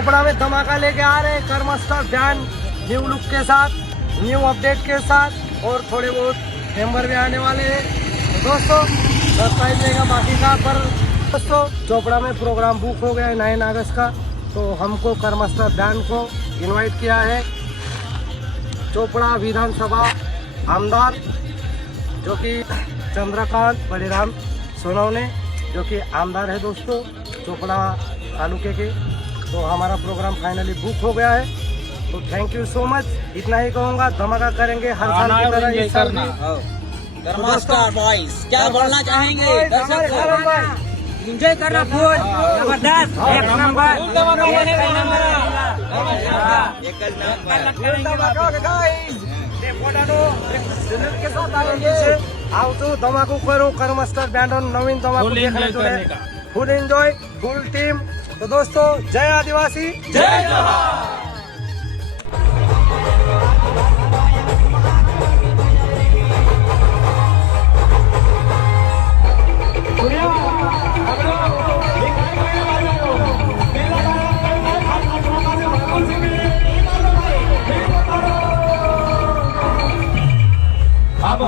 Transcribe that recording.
चोपड़ा में धमाका लेके आ रहे हैं कर्मस्टर बैंड, न्यू लुक के साथ, न्यू अपडेट के साथ, और थोड़े बहुत मेंबर भी आने वाले हैं। तो दोस्तों सरप्राइज रहेगा बाकी का। पर दोस्तों चोपड़ा में प्रोग्राम बुक हो गया है 9 अगस्त का, तो हमको कर्मस्टर बैंड को इनवाइट किया है चोपड़ा विधानसभा आमदार जो कि चंद्रकांत बलिराम सोनवने, जो कि आमदार है दोस्तों चोपड़ा तालुके के। तो हमारा प्रोग्राम फाइनली बुक हो गया है। तो थैंक यू सो मच, इतना ही कहूँगा। धमाका करेंगे हर साल की तरह इस साल भी। कर्मस्टर बॉयज क्या बोलना चाहेंगे? एंजॉय करना फुल जबरदस्त, एक नंबर। के साथ आएंगे આવતું ધમાકુ કરો કર્મસ્ટર બેન્ડ નવીન ધમાકુ देखने जोड़े फुल एंजॉय फुल टीम। तो दोस्तों जय आदिवासी जय जोहार। अब